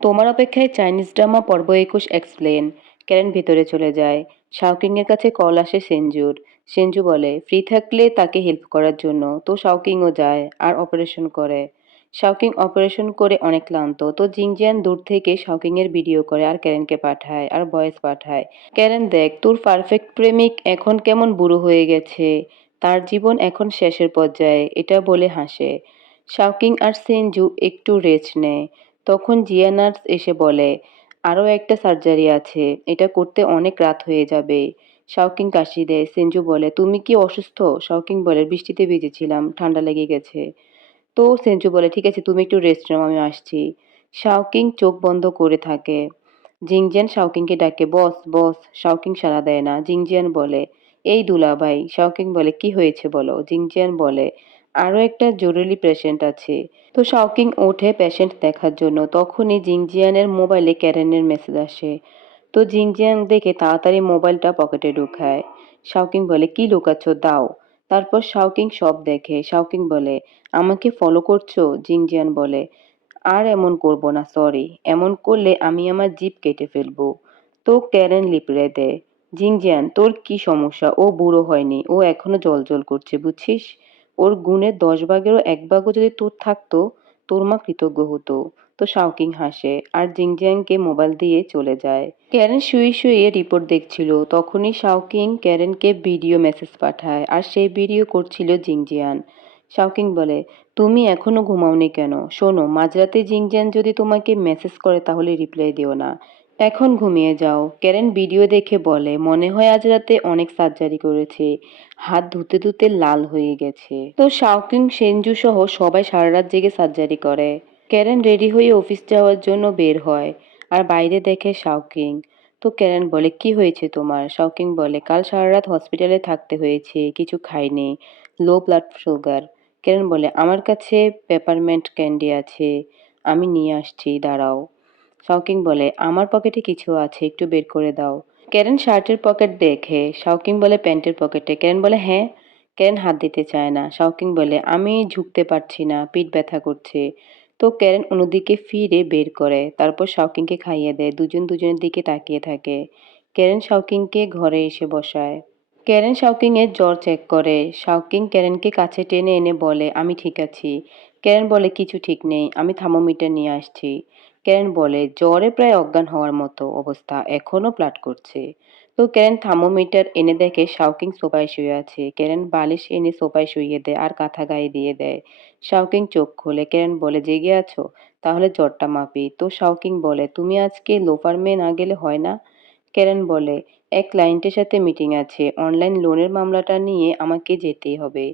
তোমার অপেক্ষায় Chinese drama পর্ব একুশ এক্সপ্লেন। ক্যারেন ভিতরে চলে যায়। শাওকিংয়ের কাছে কল আসে সেঞ্জুর সেঞ্জু বলে, ফ্রি থাকলে তাকে হেল্প করার জন্য। তো শাওকিংও যায় আর অপারেশন করে। শাওকিং অপারেশন করে অনেক ক্লান্ত। তো জিংজিয়ান দূর থেকে শাওকিংয়ের ভিডিও করে আর ক্যারেনকে পাঠায় আর ভয়েস পাঠায়। ক্যারেন দেখ, তোর পারফেক্ট প্রেমিক এখন কেমন বুড়ো হয়ে গেছে। তার জীবন এখন শেষের পর্যায়ে, এটা বলে হাসে। শাওকিং আর সেনজু একটু রেস্ট নেয়। তখন জিয়া নার্স এসে বলে, আরও একটা সার্জারি আছে, এটা করতে অনেক রাত হয়ে যাবে। শাওকিং কাশি দেয়, সেঞ্জু বলে, তুমি কি অসুস্থ? শাওকিং বলে, বৃষ্টিতে ভিজেছিলাম, ঠান্ডা লেগে গেছে। তো সেঞ্জু বলে, ঠিক আছে, তুমি একটু রেস্ট নাও, আমি আসছি। শাওকিং চোখ বন্ধ করে থাকে। জিংজিয়ান শাওকিংকে ডাকে, বস বস। শাওকিং সাড়া দেয় না। জিংজিয়ান বলে, এই দুলাভাই। শাওকিং বলে, কি হয়েছে বলো? জিংজিয়ান বলে আরও একটা জরুরি পেশেন্ট আছে। তো শাওকিং ওঠে পেশেন্ট দেখার জন্য। তখনই জিংজিয়ানের মোবাইলে ক্যারেনের মেসেজ আসে। তো জিংজিয়ান দেখে তাড়াতাড়ি মোবাইলটা পকেটে ঢুকায়। শাওকিং বলে, কি লুকাচ্ছ? দাও। তারপর শাওকিং সব দেখে। শাওকিং বলে, আমাকে ফলো করছ? জিংজিয়ান বলে, আর এমন করব না সরি এমন করলে আমি আমার জিপ কেটে ফেলব। তো ক্যারেন লিপড়ে দেয় জিংজিয়ান তোর কি সমস্যা? ও বুড়ো হয়নি। ও এখনও জল করছে, বুঝছিস? ওর গুণের দশ ভাগেরও এক ভাগও যদি তোর থাকতো, তোর মা কৃতজ্ঞ হতো। তো শাওকিং হাসে আর জিংজিয়াংকে মোবাইল দিয়ে চলে যায়। ক্যারেন শুয়ে শুয়ে রিপোর্ট দেখছিল। তখনই শাওকিং ক্যারেনকে ভিডিও মেসেজ পাঠায় আর সেই ভিডিও করছিল জিংজিয়ান। শাওকিং বলে, তুমি এখনও ঘুমাওনি কেন? শোনো, মাঝরাতে জিংজিয়ান যদি তোমাকে মেসেজ করে তাহলে রিপ্লাই দিও না। এখন ঘুমিয়ে যাও। ক্যারেন ভিডিও দেখে বলে, মনে হয় আজ রাতে অনেক সার্জারি করেছে। হাত ধুতে ধুতে লাল হয়ে গেছে। তো শাওকিং, সেনজু সহ সবাই সারা রাত জেগে সার্জারি করে। ক্যারেন রেডি হয়ে অফিস যাওয়ার জন্য বের হয় আর বাইরে দেখে শাওকিং। তো ক্যারেন বলে, কি হয়েছে তোমার? শাওকিং বলে, কাল সারা রাত হসপিটালে থাকতে হয়েছে, কিছু খাইনি, লো ব্লাড সুগার। ক্যারেন বলে, আমার কাছে পেপারমেন্ট ক্যান্ডি আছে, আমি নিয়ে আসছি, দাঁড়াও। শাওকিং বলে, আমার পকেটে কিছু আছে, একটু বের করে দাও। ক্যারেন শার্টের পকেট দেখে, শাওকিং বলে, প্যান্টের পকেটে। ক্যারেন বলে হ্যাঁ। ক্যারেন হাত দিতে চায় না। শাওকিং বলে, আমি ঝুঁকতে পারছি না, পিঠ ব্যথা করছে। তো ক্যারেন অন্যদিকে ফিরে বের করে, তারপর শাওকিংকে খাইয়ে দেয়, দুজন দুজনের দিকে তাকিয়ে থাকে। ক্যারেন শাওকিংকে ঘরে এসে বসায়। ক্যারেন শাওকিংয়ের জ্বর চেক করে। শাওকিং ক্যারেনকে কাছে টেনে এনে বলে, আমি ঠিক আছি। ক্যারেন বলে, কিছু ঠিক নেই, আমি থার্মোমিটার নিয়ে আসছি। ক্যারেন বলে, জ্বরে প্রায় অজ্ঞান হওয়ার মতো অবস্থা এখনও প্লাট করছে। তো ক্যারেন থার্মোমিটার এনে দেখে শাওকিং সোফায় শুয়ে আছে। ক্যারেন বালিশ এনে সোফায় শুইয়ে দেয় আর কাঁথা গায়ে দিয়ে দেয় শাওকিং চোখ খোলে ক্যারেন বলে, জেগে আছো? তাহলে জ্বরটা মাপি। তো শাওকিং বলে, তুমি আজকে লোফার মেয়ে না গেলে হয় না? ক্যারেন বলে, এক ক্লায়েন্টের সাথে মিটিং আছে। অনলাইন লোনের মামলাটা নিয়ে আমাকে যেতেই হবে।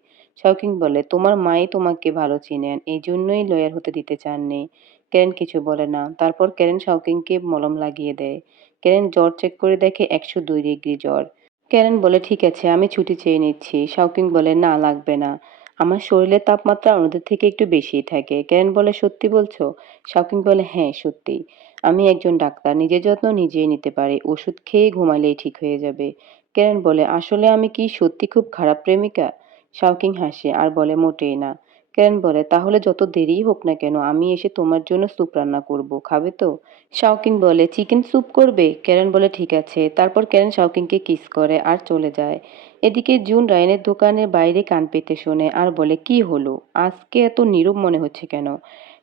শাওকিং বলে, তোমার মাই তোমাকে ভালো চিনেন এই জন্যই লয়ার হতে দিতে চাননি। ক্যারেন কিছু বলে না। তারপর ক্যারেন শাওকিংকে মলম লাগিয়ে দেয়। ক্যারেন জ্বর চেক করে দেখে একশো দুই ডিগ্রি জ্বর। ক্যারেন বলে, ঠিক আছে, আমি ছুটি চেয়ে নিচ্ছি। শাওকিং বলে, না, লাগবে না। আমার শরীরের তাপমাত্রা অন্যদের থেকে একটু বেশিই থাকে। ক্যারেন বলে, সত্যি বলছো? শাওকিং বলে হ্যাঁ সত্যি। আমি একজন ডাক্তার, নিজের যত্ন নিজেই নিতে পারি। ওষুধ খেয়ে ঘুমালেই ঠিক হয়ে যাবে। ক্যারেন বলে, আসলে আমি কি সত্যি খুব খারাপ প্রেমিকা? শাওকিং হাসে আর বলে, মোটেই না। ক্যারেন বলে? তাহলে যত দেরিই হোক না কেন, আমি এসে তোমার জন্য স্যুপ রান্না করব, খাবে তো? শাওকিং বলে চিকেন স্যুপ করবে? ক্যারেন বলে, ঠিক আছে। তারপর ক্যারেন শাওকিংকে কিস করে আর চলে যায়। এদিকে জুন রায়নের দোকানের বাইরে কান পেতে শোনে আর বলে, কি হলো? আজকে এত নীরব মনে হচ্ছে কেন?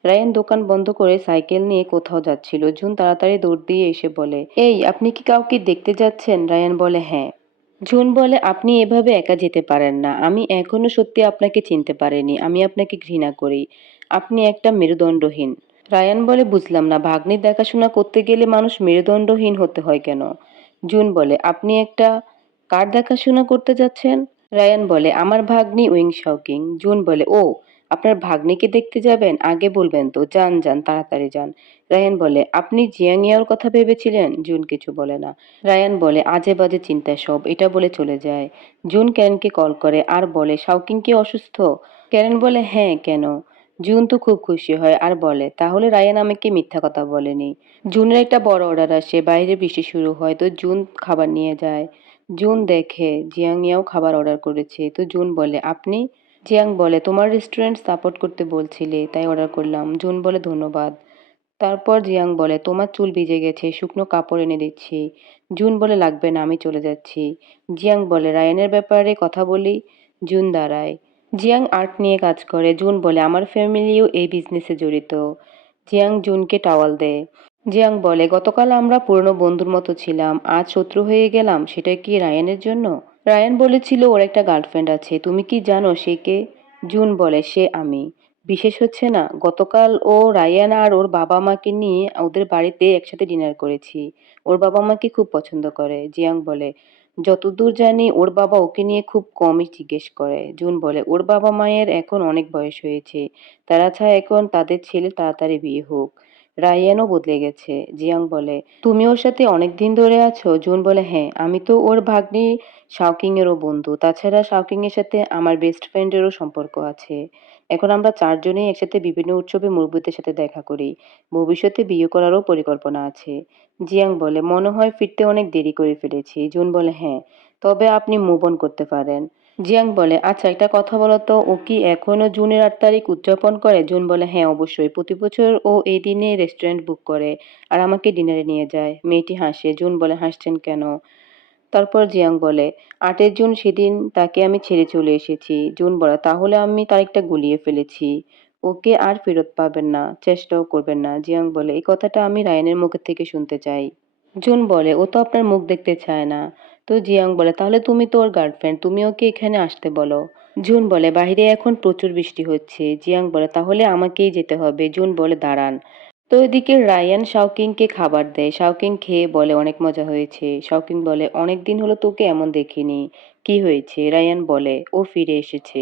রায়ান দোকান বন্ধ করে সাইকেল নিয়ে কোথাও যাচ্ছিল। জুন তাড়াতাড়ি দৌড় দিয়ে এসে বলে, এই, আপনি কি কাউকে দেখতে যাচ্ছেন? রায়ান বলে হ্যাঁ। জুন বলে আপনি এভাবে একা যেতে পারেন না। আমি এখনও সত্যি আপনাকে চিনতে পারিনি। আমি আপনাকে ঘৃণা করি। আপনি একটা মেরুদণ্ডহীন। রায়ান বলে, বুঝলাম না। ভাগ্নির দেখাশোনা করতে গেলে মানুষ মেরুদণ্ডহীন হতে হয় কেন? জুন বলে, আপনি একটা, কার দেখাশোনা করতে যাচ্ছেন? রায়ান বলে, আমার ভাগ্নি উইং শাওকিং জুন বলে, ও আপনার ভাগ্নিকে দেখতে যাবেন? আগে বলবেন তো। যান যান, তাড়াতাড়ি যান। রায়ান বলে, আপনি জিয়াংয়াওর কথা ভেবেছিলেন? জুন কিছু বলে না। রায়ান বলে, আজে বাজে চিন্তা সব। এটা বলে চলে যায়। জুন ক্যারেনকে কল করে, আর বলে শাওকিং কি অসুস্থ? ক্যারেন বলে হ্যাঁ কেন? জুন তো খুব খুশি হয়, আর বলে, তাহলে রায়ান আমাকে মিথ্যা কথা বলেনি। জুনের একটা বড় অর্ডার আসে, বাইরে বৃষ্টি শুরু হয়, তো জুন খাবার নিয়ে যায়। জুন দেখে জিয়াংয়াও খাবার অর্ডার করেছে। তো জুন বলে, আপনি জিয়াং বলে, তোমার রেস্টুরেন্ট সাপোর্ট করতে বলছিলে, তাই অর্ডার করলাম। জুন বলে, ধন্যবাদ। তারপর জিয়াং বলে, তোমার চুল ভিজে গেছে, শুকনো কাপড় এনে দিচ্ছি। জুন বলে, লাগবে না, আমি চলে যাচ্ছি। জিয়াং বলে, রায়ানের ব্যাপারে কথা বলি? জুন দাঁড়ায়, জিয়াং আর্ট নিয়ে কাজ করে। জুন বলে, আমার ফ্যামিলিও এই বিজনেসে জড়িত। জিয়াং জুনকে টাওয়াল দেয়। জিয়াং বলে, গতকাল আমরা পুরনো বন্ধুর মতো ছিলাম, আজ শত্রু হয়ে গেলাম, সেটা কি রায়ানের জন্য? রায়ান বলেছিল, ওর একটা গার্লফ্রেন্ড আছে। তুমি কি জানো সে কে? জুন বলে, সে আমি। বিশেষ হচ্ছে না, গতকাল ও রায়ান আর ওর বাবা মাকে নিয়ে ওদের বাড়িতে একসাথে ডিনার করেছি। ওর বাবা মাকে খুব পছন্দ করে। জিয়াং বলে, যতদূর জানি, ওর বাবা ওকে নিয়ে খুব কমই জিজ্ঞেস করে। জুন বলে, ওর বাবা মায়ের এখন অনেক বয়স হয়েছে। তারা চায় এখন তাদের ছেলে তাড়াতাড়ি বিয়ে হোক। রায়ানও বদলে গেছে। জিয়াং বলে, তুমি ওর সাথে অনেক দিন ধরে আছো? জুন বলে হ্যাঁ আমি তো ওর ভাগ্নি শাওকিং এরও বন্ধু। তাছাড়া শাওকিং এর সাথে আমার বেস্ট ফ্রেন্ডেরও সম্পর্ক আছে। এখন আমরা চারজনেই একসাথে বিভিন্ন উৎসবে মুরব্বীদের সাথে দেখা করি। ভবিষ্যতে বিয়ে করারও পরিকল্পনা আছে। জিয়াং বলে, মনে হয় ফিরতে অনেক দেরি করে ফেলেছি। জুন বলে হ্যাঁ তবে আপনি মুভ অন করতে পারেন। জিয়াং বলে আচ্ছা একটা কথা বলো তো, ও কি এখনও জুনের আট তারিখ উদযাপন করে? জুন বলে হ্যাঁ অবশ্যই। প্রতি বছর ও এই দিনে রেস্টুরেন্ট বুক করে আর আমাকে ডিনারে নিয়ে যায়। মেয়েটি হাসে। জুন বলে, হাসছেন কেন? তারপর জিয়াং বলে, আটের জুন সেদিন তাকে আমি ছেড়ে চলে এসেছি। জুন বলে, তাহলে আমি তারিখটা গুলিয়ে ফেলেছি। ওকে আর ফেরত পাবেন না, চেষ্টাও করবেন না। জিয়াং বলে, এই কথাটা আমি রায়ানের মুখের থেকে শুনতে চাই। জুন বলে, ও তো আপনার মুখ দেখতে চায় না। তো জিয়াং বলে, তাহলে তুমি তো ওর গার্লফ্রেন্ড, তুমি ওকে এখানে আসতে বলো। জুন বলে, বাইরে এখন প্রচুর বৃষ্টি হচ্ছে। জিয়াং বলে, তাহলে আমাকেই যেতে হবে। জুন বলে, দাঁড়ান। তো এদিকে রায়ান শাওকিংকে খাবার দেয়। শাওকিং খেয়ে বলে, অনেক মজা হয়েছে। শাওকিং বলে, অনেক দিন হলো তোকে এমন দেখিনি। কি হয়েছে? রায়ান বলে, ও ফিরে এসেছে।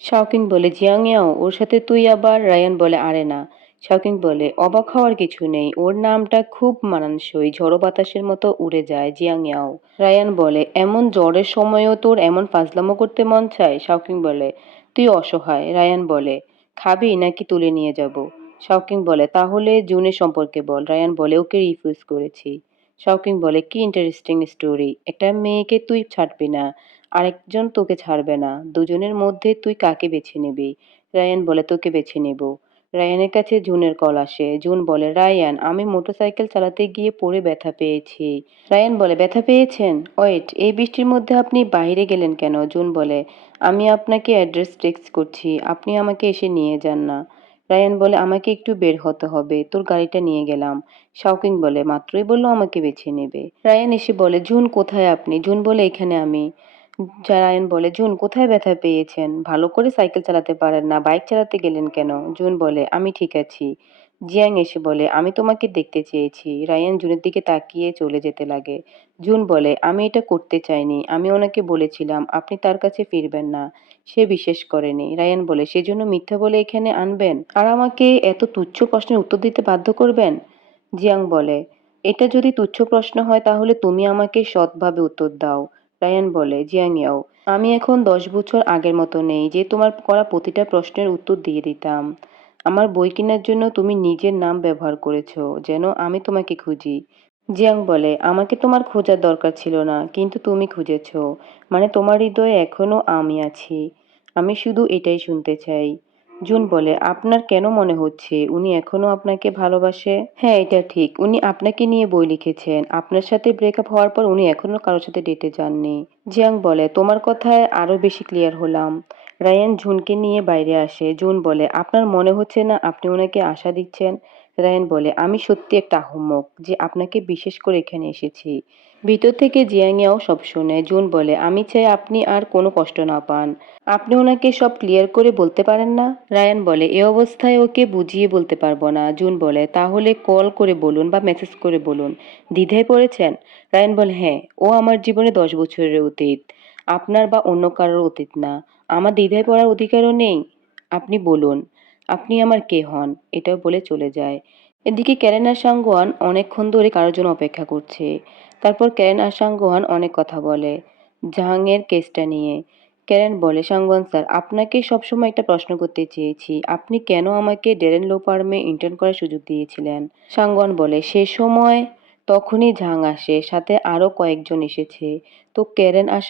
শাওকিং বলে জিয়াং ইয়াও ওর সাথে তুই আবার? রায়ান বলে, আরে না। শাওকিং বলে, অবাক হওয়ার কিছু নেই। ওর নামটা খুব মানানসই। ঝড়ো বাতাসের মতো উড়ে যায় জিয়াং ইয়াও রায়ান বলে, এমন জ্বরের সময়ও তোর এমন ফাজলামো করতে মন চায়? শাওকিং বলে, তুই অসহায়। রায়ান বলে, খাবি নাকি তুলে নিয়ে যাব? শাওকিং বলে, তাহলে জুনের সম্পর্কে বল। রায়ান বলে, ওকে রিফিউজ করেছি। শাওকিং বলে, কি ইন্টারেস্টিং স্টোরি একটা মেয়েকে তুই ছাড়বি না, আরেকজন তোকে ছাড়বে না। দুজনের মধ্যে তুই কাকে বেছে নিবি? রায়ান বলে, তোকে বেছে নেব। রায়ানের কাছে জুনের কল আসে। জুন বলে, রায়ান, আমি মোটরসাইকেল চালাতে গিয়ে পড়ে ব্যথা পেয়েছি। রায়ান বলে, ব্যথা পেয়েছেন? ওয়েট, এই বৃষ্টির মধ্যে আপনি বাইরে গেলেন কেন? জুন বলে, আমি আপনাকে অ্যাড্রেস টেক্সট করছি। আপনি আমাকে এসে নিয়ে যান না। রায়ান বলে, আমাকে একটু বের হতে হবে। তোর গাড়িটা নিয়ে গেলাম। শাওকিং বলে, মাত্রই বলল আমাকে বেছে নেবে। রায়ান এসে বলে জুন কোথায় আপনি? জুন বলে, এখানে আমি। রায়ান বলে জুন কোথায় ব্যথা পেয়েছেন? ভালো করে সাইকেল চালাতে পারেন না, বাইক চালাতে গেলেন কেন? জুন বলে, আমি ঠিক আছি। জিয়াং এসে বলে, আমি তোমাকে দেখতে চেয়েছি। রায়ান জুনের দিকে তাকিয়ে চলে যেতে লাগে। জুন বলে, আমি এটা করতে চাইনি। আমি ওনাকে বলেছিলাম, আপনি তার কাছে ফিরবেন না। সে বিশ্বাস করেনি। রায়ান বলে, সেজন্য মিথ্যা বলে এখানে আনবেন? আর আমাকে এত তুচ্ছ প্রশ্নের উত্তর দিতে বাধ্য করবেন? জিয়াং বলে, এটা যদি তুচ্ছ প্রশ্ন হয় তাহলে তুমি আমাকে সৎভাবে উত্তর দাও। রায়ান বলে, জিয়াং ইয়াও, আমি এখন দশ বছর আগের মতো নেই যে তোমার করা প্রতিটা প্রশ্নের উত্তর দিয়ে দিতাম। আমার বই কেনার জন্য তুমি নিজের নাম ব্যবহার করেছ, যেন আমি তোমাকে খুঁজি। জিয়াং বলে, আমাকে তোমার খোঁজার দরকার ছিল না, কিন্তু তুমি খুঁজেছো। মানে তোমার হৃদয়ে এখনও আমি আছি। আমি শুধু এটাই শুনতে চাই। জুন বলে, আপনার কেন মনে হচ্ছে? উনি এখনও আপনাকে ভালোবাসে? হ্যাঁ এটা ঠিক। উনি আপনাকে নিয়ে বই লিখেছেন। আপনার সাথে ব্রেকআপ হওয়ার পর উনি এখনও কারোর সাথে ডেটে যাননি। জিয়াং বলে, তোমার কথায় আরও বেশি ক্লিয়ার হলাম। রায়ান জুনকে নিয়ে বাইরে আসে। জুন বলে, আপনার মনে হচ্ছে না আপনি ওনাকে আশা দিচ্ছেন? রায়ান বলে, আমি সত্যি একটা আহম্মক যে আপনাকে বিশেষ করে এখানে এসেছি। ভিতর থেকে জিয়াংয়াও সব শুনে। জুন বলে, আমি চাই আপনি আর কোনো কষ্ট না পান। আপনি ওনাকে সব ক্লিয়ার করে বলতে পারেন না? রায়ান বলে, এ অবস্থায় ওকে বুঝিয়ে বলতে পারব না। জুন বলে, তাহলে কল করে বলুন বা মেসেজ করে বলুন। দ্বিধায় পড়েছেন? রায়ান বলে হ্যাঁ ও আমার জীবনে দশ বছরের অতীত। আপনার বা অন্য কারোর অতীত না। আমার দ্বিধায় পড়ার অধিকারও নেই। আপনি বলুন। আপনি আমার কে হন? এটাও বলে চলে যায়। এদিকে ক্যারেন আর সাঙ্গোয়ান অনেকক্ষণ ধরে কারোর জন্য অপেক্ষা করছে। তারপর ক্যারেন আর সাঙ্গোয়ান অনেক কথা বলে, জাহাংয়ের কেসটা নিয়ে। ক্যারেন বলে সাঙ্গওয়ান স্যার, আপনাকে সবসময় একটা প্রশ্ন করতে চেয়েছি। আপনি কেন আমাকে ডেরেন লো ফার্মে ইন্টার্ন করার সুযোগ দিয়েছিলেন? সাঙ্গওয়ান বলে, সে সময় তখনই ঝাং আসে, সাথে আরও কয়েকজন এসেছে। তো ক্যারেন আর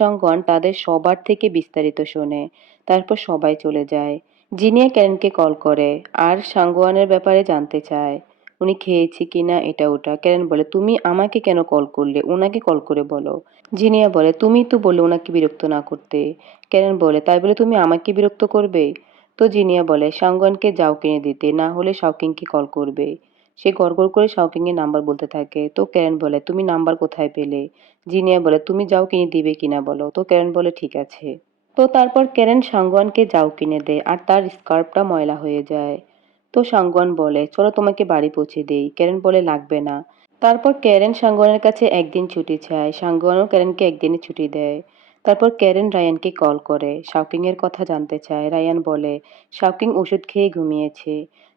তাদের সবার থেকে বিস্তারিত শোনে। তারপর সবাই চলে যায়। জিনিয়া ক্যারেনকে কল করে, আর সাঙ্গওয়ানের ব্যাপারে জানতে চায়। উনি খেয়েছে কিনা এটা ওটা? ক্যারেন বলে, তুমি আমাকে কেন কল করলে? ওনাকে কল করে বলো। জিনিয়া বলে, তুমি তো বললে ওনাকে বিরক্ত না করতে। ক্যারেন বলে, তাই বলে তুমি আমাকে বিরক্ত করবে? তো জিনিয়া বলে সাংগনকে যাও কিনে দিতে, না হলে শাওকিংকে কল করবে। সে গড়গড় করে শাওকিং এর নাম্বার বলতে থাকে। তো ক্যারেন বলে, তুমি নাম্বার কোথায় পেলে? জিনিয়া বলে, তুমি যাও কিনে দিবে কিনা বলো। তো ক্যারেন বলে, ঠিক আছে। তো তারপর ক্যারেন সাংগওয়ানকে যাও কিনে দেয় আর তার স্কার্ফটা ময়লা হয়ে যায়। তো সাংগওয়ান বলে, চলো তোমাকে বাড়ি পৌঁছে দেই। ক্যারেন বলে, লাগবে না। তারপর ক্যারেন সাংগওয়ানের কাছে একদিন ছুটি চায়। সাংগওয়ানও ক্যারেনকে একদিনই ছুটি দেয়। তারপর ক্যারেন রায়ানকে কল করে। শাওকিং এর কথা জানতে চায়। রায়ান বলে, শাওকিং ওষুধ খেয়ে ঘুমিয়েছে।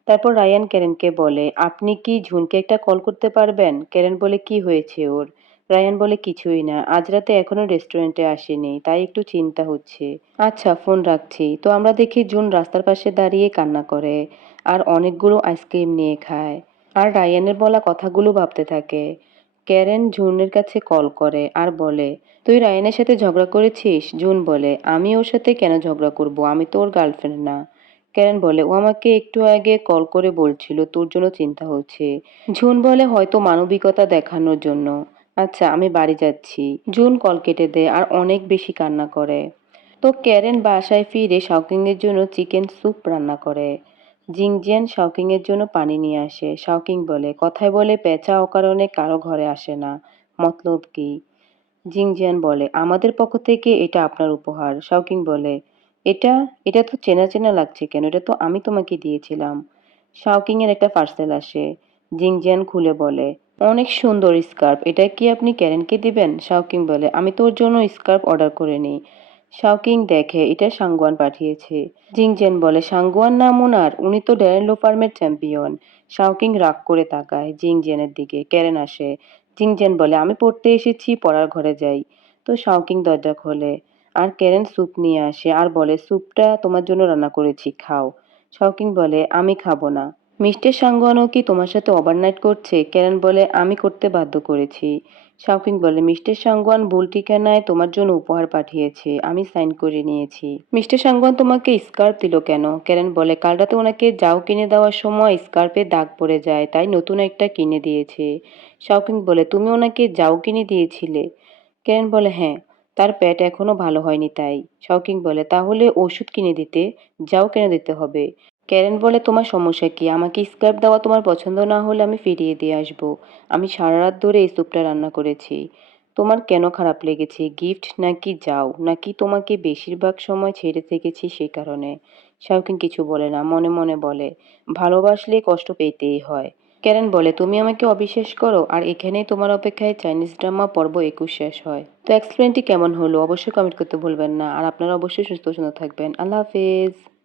তারপর রায়ান ক্যারেনকে বলে, আপনি কি ঝুনকে একটা কল করতে পারবেন? ক্যারেন বলে, কি হয়েছে ওর? রায়ান বলে কিছুই না। আজ রাতে এখনও রেস্টুরেন্টে আসেনি, তাই একটু চিন্তা হচ্ছে। আচ্ছা ফোন রাখছি। তো আমরা দেখি জুন রাস্তার পাশে দাঁড়িয়ে কান্না করে আর অনেকগুলো আইসক্রিম নিয়ে খায়। আর রায়ানের বলা কথাগুলো ভাবতে থাকে। ক্যারেন জুনের কাছে কল করে আর বলে, তুই রায়ানের সাথে ঝগড়া করেছিস? জুন বলে, আমি ওর সাথে কেন ঝগড়া করব? আমি তো ওর গার্লফ্রেন্ড না। ক্যারেন বলে, ও আমাকে একটু আগে কল করে বলছিল, তোর জন্য চিন্তা হচ্ছে। ঝুন বলে, হয়তো মানবিকতা দেখানোর জন্য। আচ্ছা আমি বাড়ি যাচ্ছি। জুন কল কেটে দেয় আর অনেক বেশি কান্না করে। তো ক্যারেন বাসায় ফিরে শাওকিংয়ের জন্য চিকেন স্যুপ রান্না করে। জিংজিয়ান শাওকিংয়ের জন্য পানি নিয়ে আসে। শাওকিং বলে, কথায় বলে পেঁচা অকারণে কারও ঘরে আসে না। মতলব কি? জিংজিয়ান বলে, আমাদের পক্ষ থেকে এটা আপনার উপহার। শাওকিং বলে, এটা এটা তো চেনা চেনা লাগছে কেন? এটা তো আমি তোমাকে দিয়েছিলাম। শাওকিং এর একটা পার্সেল আসে। জিংজিয়ান খুলে বলে অনেক সুন্দর স্কার্ফ। এটা কি আপনি ক্যারেনকে দিবেন? শাওকিং বলে। আমি তোর জন্য স্কার্ফ অর্ডার করে নিই। শাওকিং দেখে, এটা সাংগুয়ান পাঠিয়েছে। জিংজেন বলে, সাংগুয়ান নাম ওনার উনি তো ড্যারেন লো ফার্মের চ্যাম্পিয়ন। শাওকিং রাগ করে তাকায় জিংজেনের দিকে। ক্যারেন আসে। জিংজেন বলে, আমি পড়তে এসেছি, পড়ার ঘরে যাই। তো শাওকিং দরজা খোলে। আর ক্যারেন স্যুপ নিয়ে আসে। আর বলে, স্যুপটা তোমার জন্য রান্না করেছি, খাও। শাওকিং বলে, আমি খাব না। মিস্টার সাংগুয়ানও কি তোমার সাথে ওভারনাইট করছে? ক্যারেন বলে, আমি করতে বাধ্য করেছি। শাওকিং বলে মিস্টার সাংগুয়ান ভুল ঠিকানায় তোমার জন্য উপহার পাঠিয়েছে। আমি সাইন করে নিয়েছি। মিস্টার সাংগুয়ান তোমাকে স্কার্ফ দিল কেন? ক্যারেন বলে, কাল রাতে ওনাকে যাও কিনে দেওয়ার সময় স্কার্ফে দাগ পড়ে যায়, তাই নতুন একটা কিনে দিয়েছে। শাওকিং বলে, তুমি ওনাকে যাও কিনে দিয়েছিলে? ক্যারেন বলে হ্যাঁ তার পেট এখনও ভালো হয়নি তাই। শৌকিং বলে, তাহলে ওষুধ কিনে দিতে, যাও কিনে দিতে হবে? ক্যারেন বলে, তোমার সমস্যা কি? আমাকে স্কার্ফ দেওয়া তোমার পছন্দ না হলে আমি ফিরিয়ে দিয়ে আসব। আমি সারা রাত ধরে এই স্যুপটা রান্না করেছি। তোমার কেন খারাপ লেগেছে? গিফট নাকি যাও? নাকি তোমাকে বেশিরভাগ সময় ছেড়ে থেকেছি সেই কারণে? শাওকিন কিছু বলে না, মনে মনে বলে, ভালোবাসলে কষ্ট পেতেই হয়। ক্যারেন বলে, তুমি আমাকে অবিশ্বাস করো? আর এখানেই তোমার অপেক্ষায় চাইনিজ ড্রামা পর্ব একুশ শেষ হয়। তো এক্সপ্লেনটি কেমন হলো? অবশ্যই কমেন্ট করতে ভুলবেন না। আর আপনারা অবশ্যই সুস্থ সুন্দর থাকবেন। আল্লাহ হাফেজ।